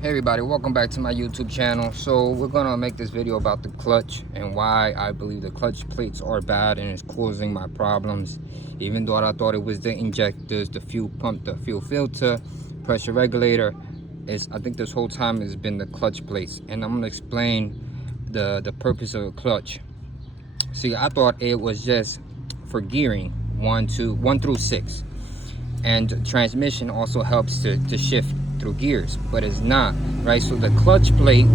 Hey everybody, welcome back to my YouTube channel. So we're gonna make this video about the clutch and why I believe the clutch plates are bad and it's causing my problems. Even though I thought it was the injectors, the fuel pump, the fuel filter, pressure regulator, I think this whole time has been the clutch plates. And I'm gonna explain the purpose of a clutch. See, I thought it was just for gearing 1 through 6, and transmission also helps to shift through gears, but it's not, right? So the clutch plate,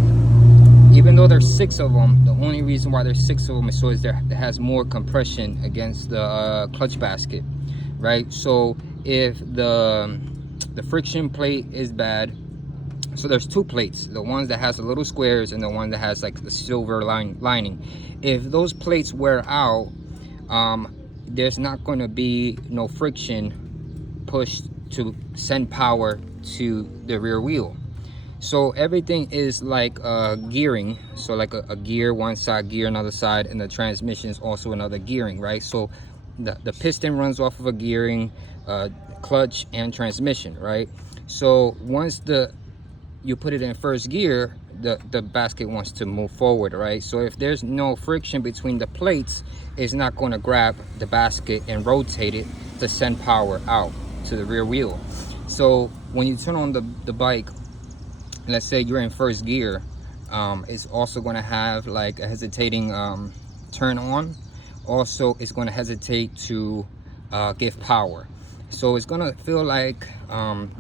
even though there's 6 of them, the only reason why there's 6 of them is so it has more compression against the clutch basket, right? So if the friction plate is bad, so there's 2 plates, the ones that has the little squares and the one that has like the silver lining. If those plates wear out, there's not going to be no friction pushed to send power to the rear wheel. So everything is like gearing, so like a gear one side, gear another side, and the transmission is also another gearing, right? So the piston runs off of a gearing, clutch and transmission, right? So once you put it in first gear, the basket wants to move forward, right? So if there's no friction between the plates, it's not going to grab the basket and rotate it to send power out to the rear wheel. So when you turn on the bike, let's say you're in first gear, it's also going to have like a hesitating turn on. Also, it's going to hesitate to give power. So it's going to feel like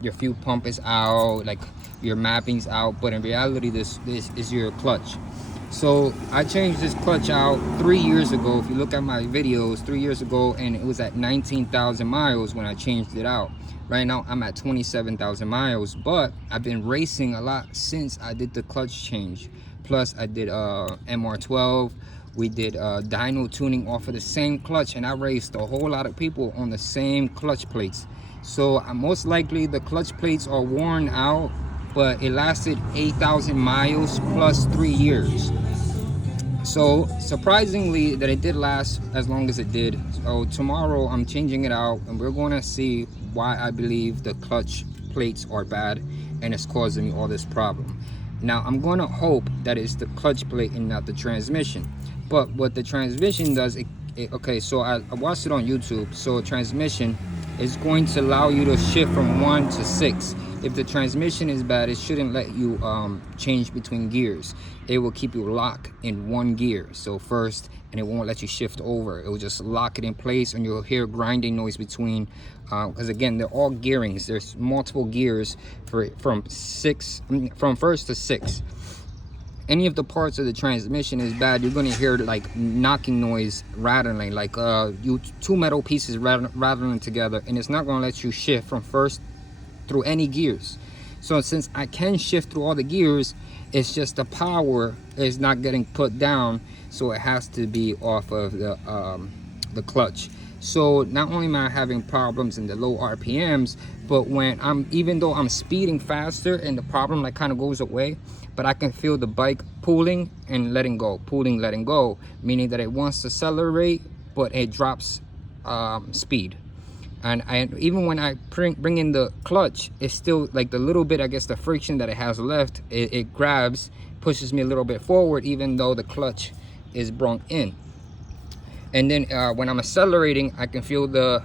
your fuel pump is out, like your mapping's out, but in reality this is your clutch. So I changed this clutch out 3 years ago. If you look at my videos 3 years ago, and it was at 19,000 miles when I changed it out. Right now I'm at 27,000 miles, but I've been racing a lot since I did the clutch change. Plus I did MR12, we did dyno tuning off of the same clutch, and I raced a whole lot of people on the same clutch plates. So most likely the clutch plates are worn out, but it lasted 8,000 miles plus 3 years. So surprisingly that it did last as long as it did. So tomorrow I'm changing it out, and we're going to see why I believe the clutch plates are bad and it's causing me all this problem. Now I'm going to hope that it's the clutch plate and not the transmission. But what the transmission does, okay, so I watched it on YouTube. So transmission is going to allow you to shift from 1 to 6. If the transmission is bad, it shouldn't let you change between gears. It will keep you locked in one gear, so first, and it won't let you shift over. It will just lock it in place, and you'll hear grinding noise between, because again, they're all gearings. There's multiple gears from first to 6. Any of the parts of the transmission is bad, you're going to hear like knocking noise, rattling, like two metal pieces rattling together, and it's not going to let you shift from first through any gears. So since I can shift through all the gears, it's just the power is not getting put down, so it has to be off of the clutch. So not only am I having problems in the low RPMs, but when even though I'm speeding faster and the problem like kind of goes away, but I can feel the bike pulling and letting go, letting go, meaning that it wants to accelerate, but it drops speed. And even when I bring in the clutch, it's still like the little bit, I guess, the friction that it has left, it grabs, pushes me a little bit forward, even though the clutch is brought in. And then when I'm accelerating, I can feel the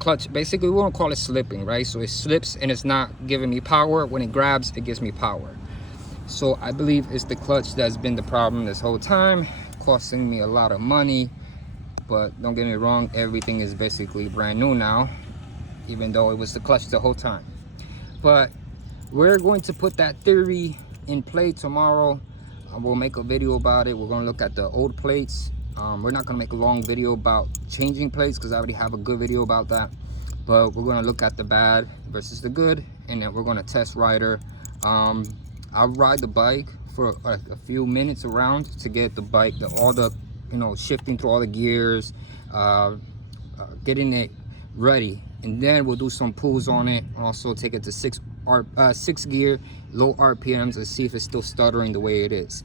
clutch, basically we won't call it slipping, right? So it slips and it's not giving me power. When it grabs, it gives me power. So I believe it's the clutch that's been the problem this whole time, costing me a lot of money. But don't get me wrong, everything is basically brand new now, even though it was the clutch the whole time. But we're going to put that theory in play tomorrow. We'll make a video about it. We're going to look at the old plates. We're not going to make a long video about changing plates because I already have a good video about that. But we're going to look at the bad versus the good, and then we're going to test ride her. I'll ride the bike for like a few minutes around to get the bike, all the shifting through all the gears, getting it ready, and then we'll do some pulls on it. Also take it to 6 gear, low RPMs, and see if it's still stuttering the way it is.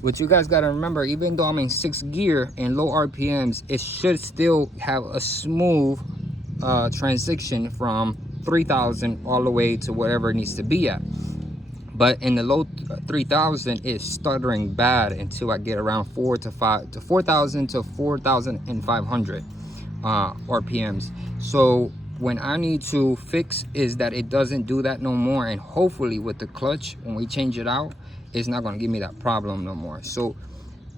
What you guys got to remember, even though I'm in 6 gear and low RPMs, it should still have a smooth transition from 3,000 all the way to wherever it needs to be at. But in the low 3000, it's stuttering bad until I get around 4,000 to 4,500 RPMs. So when I need to fix is that it doesn't do that no more, and hopefully with the clutch, when we change it out, it's not going to give me that problem no more. So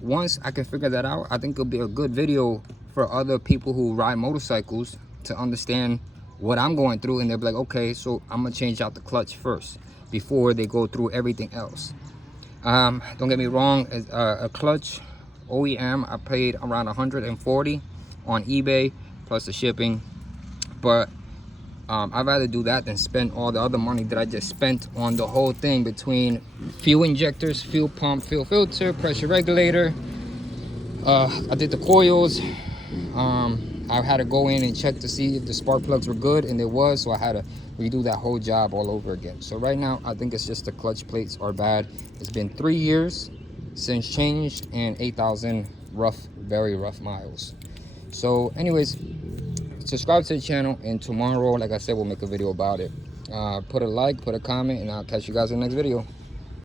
once I can figure that out, I think it'll be a good video for other people who ride motorcycles to understand what I'm going through, and they'll be like, okay, so I'm gonna change out the clutch first before they go through everything else. Don't get me wrong, a clutch OEM, I paid around 140 on eBay plus the shipping, but I'd rather do that than spend all the other money that I just spent on the whole thing, between fuel injectors, fuel pump, fuel filter, pressure regulator. I did the coils. I had to go in and check to see if the spark plugs were good, and it was, so I had to redo that whole job all over again. So right now, I think it's just the clutch plates are bad. It's been 3 years since changed and 8,000 very rough miles. So anyways, subscribe to the channel, and tomorrow, like I said, we'll make a video about it. Put a like, put a comment, and I'll catch you guys in the next video.